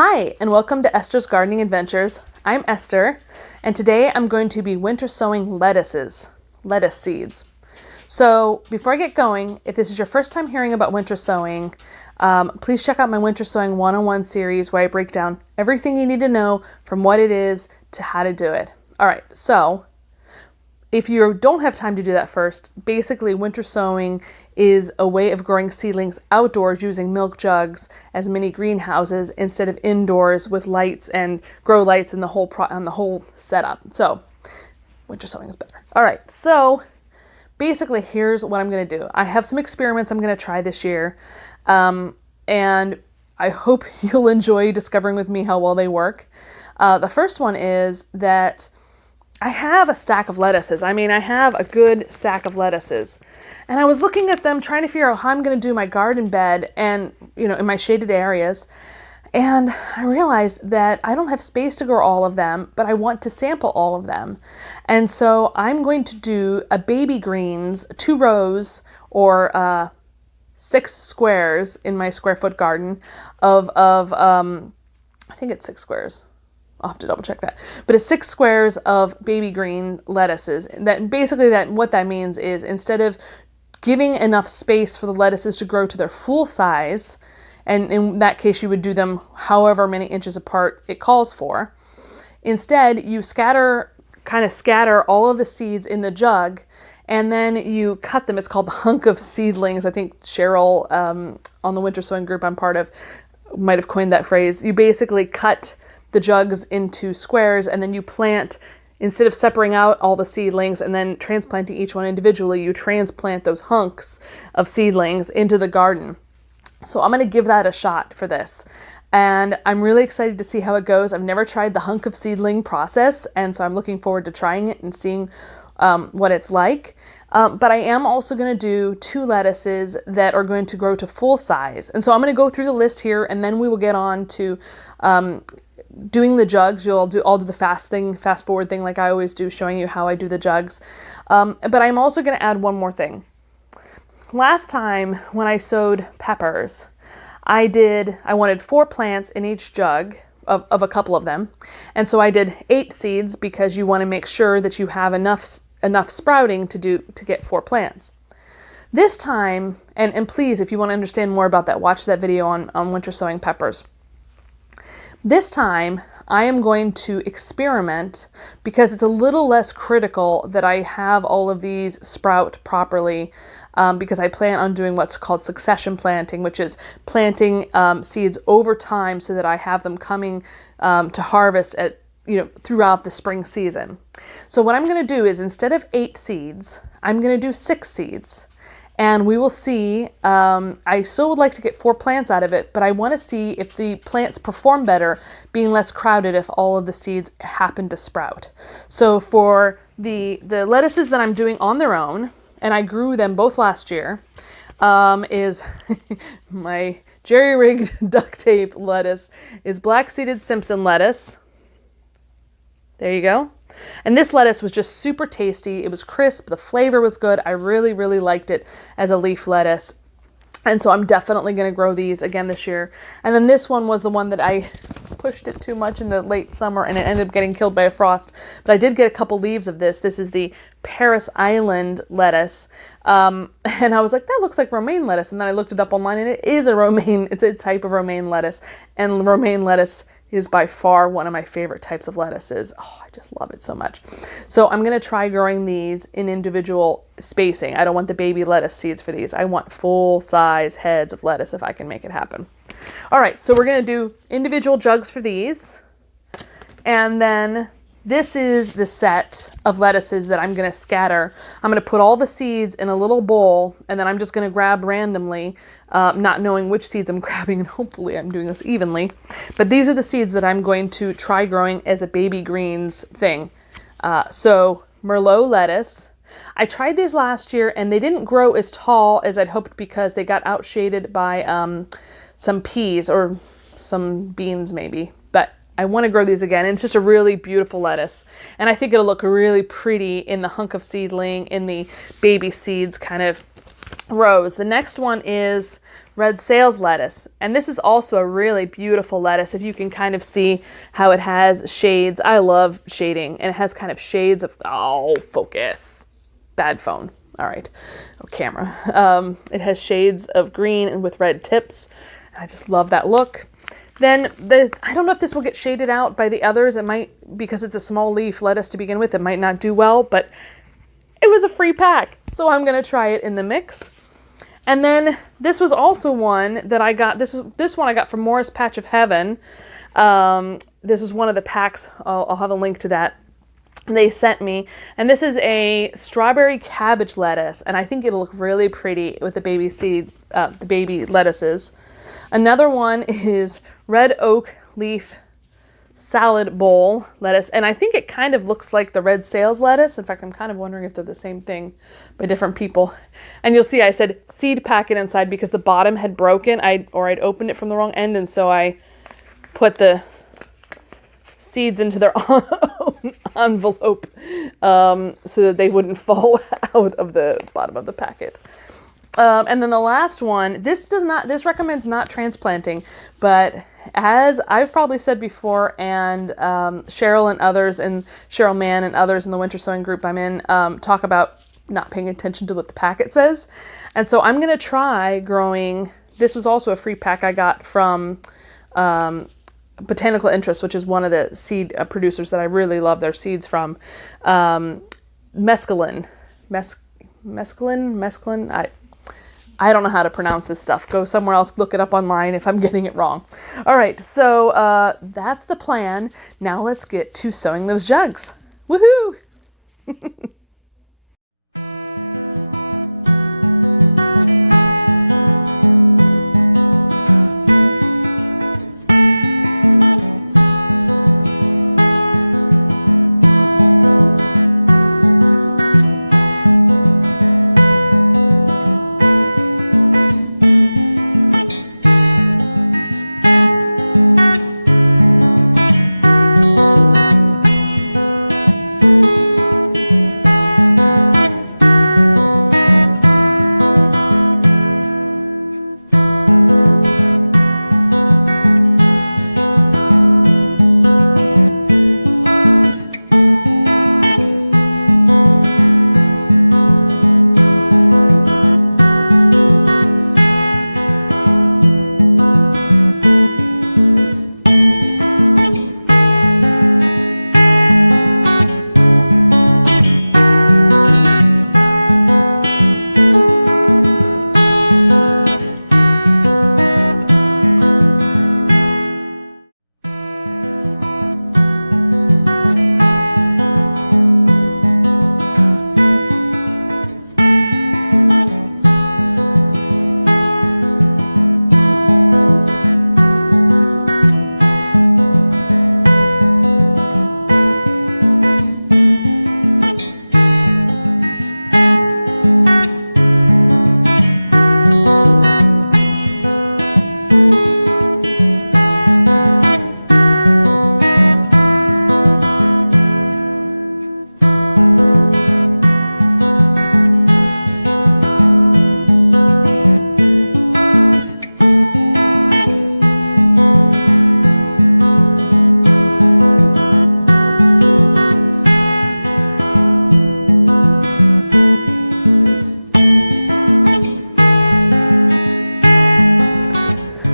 Hi, and welcome to Esther's Gardening Adventures. I'm Esther, and today I'm going to be winter sowing lettuce seeds. So before I get going, if this is your first time hearing about winter sowing, please check out my winter sowing 101 series where I break down everything you need to know from what it is to how to do it. All right, so if you don't have time to do that first, basically winter sowing is a way of growing seedlings outdoors using milk jugs as mini greenhouses instead of indoors with lights and grow lights and the whole setup. So winter sowing is better. All right, so basically here's what I'm going to do. I have some experiments I'm going to try this year, and I hope you'll enjoy discovering with me how well they work. The first one is that I have a stack of lettuces. I have a good stack of lettuces. And I was looking at them, trying to figure out how I'm going to do my garden bed and, in my shaded areas. And I realized that I don't have space to grow all of them, but I want to sample all of them. And so I'm going to do a baby greens, 2 rows or 6 squares in my square foot garden of I think it's 6 squares. I'll have to double check that. But it's 6 squares of baby green lettuces. What that means is instead of giving enough space for the lettuces to grow to their full size, and in that case you would do them however many inches apart it calls for, instead you scatter all of the seeds in the jug, and then you cut them. It's called the hunk of seedlings. I think Cheryl on the winter sowing group I'm part of might have coined that phrase. You basically cut the jugs into squares, and then you plant, instead of separating out all the seedlings and then transplanting each one individually, you transplant those hunks of seedlings into the garden. So I'm going to give that a shot for this. And I'm really excited to see how it goes. I've never tried the hunk of seedling process, and so I'm looking forward to trying it and seeing what it's like. But I am also going to do 2 lettuces that are going to grow to full size. And so I'm going to go through the list here, and then we will get on to doing the jugs. I'll do the fast forward thing like I always do, showing you how I do the jugs. But I'm also going to add one more thing. Last time when I sowed peppers, I wanted 4 plants in each jug of a couple of them. And so I did 8 seeds because you want to make sure that you have enough sprouting to get 4 plants. This time, and please, if you want to understand more about that, watch that video on winter sowing peppers. This time, I am going to experiment because it's a little less critical that I have all of these sprout properly, because I plan on doing what's called succession planting, which is planting seeds over time so that I have them coming to harvest throughout the spring season. So what I'm going to do is, instead of 8 seeds, I'm going to do 6 seeds. And we will see. I still would like to get 4 plants out of it, but I want to see if the plants perform better being less crowded if all of the seeds happen to sprout. So for the lettuces that I'm doing on their own, and I grew them both last year, is my jerry-rigged duct tape lettuce is black-seeded Simpson lettuce. There you go. And this lettuce was just super tasty. It was crisp. The flavor was good. I really, really liked it as a leaf lettuce. And so I'm definitely going to grow these again this year. And then this one was the one that I pushed it too much in the late summer and it ended up getting killed by a frost. But I did get a couple leaves of this. This is the Paris Island lettuce. And I was like, that looks like romaine lettuce. And then I looked it up online, and it is it's a type of romaine lettuce. And romaine lettuce is by far one of my favorite types of lettuces. Oh, I just love it so much. So I'm going to try growing these in individual spacing. I don't want the baby lettuce seeds for these. I want full size heads of lettuce if I can make it happen. All right, so we're going to do individual jugs for these. And then this is the set of lettuces that I'm going to scatter. I'm going to put all the seeds in a little bowl, and then I'm just going to grab randomly, not knowing which seeds I'm grabbing, and hopefully I'm doing this evenly. But these are the seeds that I'm going to try growing as a baby greens thing. So Merlot lettuce. I tried these last year, and they didn't grow as tall as I'd hoped because they got outshaded by some peas or some beans maybe. But I want to grow these again. And it's just a really beautiful lettuce. And I think it'll look really pretty in the hunk of seedling, in the baby seeds kind of rows. The next one is red sales lettuce, and this is also a really beautiful lettuce. If you can kind of see how it has shades. I love shading, and it has kind of shades of, oh, focus. Bad phone. All right. Oh, camera. It has shades of green and with red tips. I just love that look. Then I don't know if this will get shaded out by the others. It might, because it's a small leaf lettuce to begin with, it might not do well, but it was a free pack, so I'm gonna try it in the mix. And then this was also one that I got. This one I got from Morris Patch of Heaven. This is one of the packs. I'll have a link to that. They sent me, and this is a strawberry cabbage lettuce, and I think it'll look really pretty with the baby seed, the baby lettuces. Another one is red oak leaf salad bowl lettuce, and I think it kind of looks like the red sales lettuce. In fact, I'm kind of wondering if they're the same thing by different people. And you'll see I said seed packet inside because the bottom had broken, I'd opened it from the wrong end, and so I put the seeds into their own envelope so that they wouldn't fall out of the bottom of the packet. And then the last one, this recommends not transplanting, but as I've probably said before, and Cheryl and others, and Cheryl Mann and others in the winter sowing group I'm in, talk about not paying attention to what the packet says. And so I'm going to try growing, this was also a free pack I got from Botanical Interest, which is one of the seed producers that I really love their seeds from. Mescaline. I don't know how to pronounce this stuff. Go somewhere else, look it up online if I'm getting it wrong. All right, so that's the plan. Now let's get to sowing those jugs. Woohoo!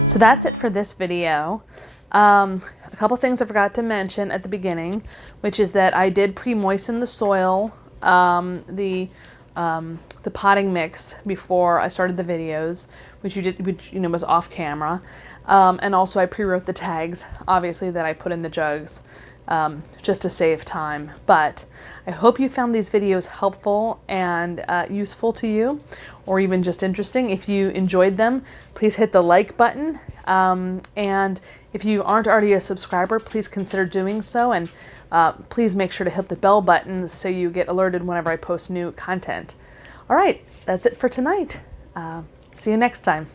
So that's it for this video. A couple things I forgot to mention at the beginning, which is that I did pre-moisten the soil, the potting mix before I started the videos, which was off camera, and also I pre-wrote the tags, obviously, that I put in the jugs, just to save time. But I hope you found these videos helpful and useful to you, or even just interesting. If you enjoyed them, please hit the like button, and if you aren't already a subscriber, please consider doing so, and please make sure to hit the bell button so you get alerted whenever I post new content. All right, that's it for tonight. See you next time.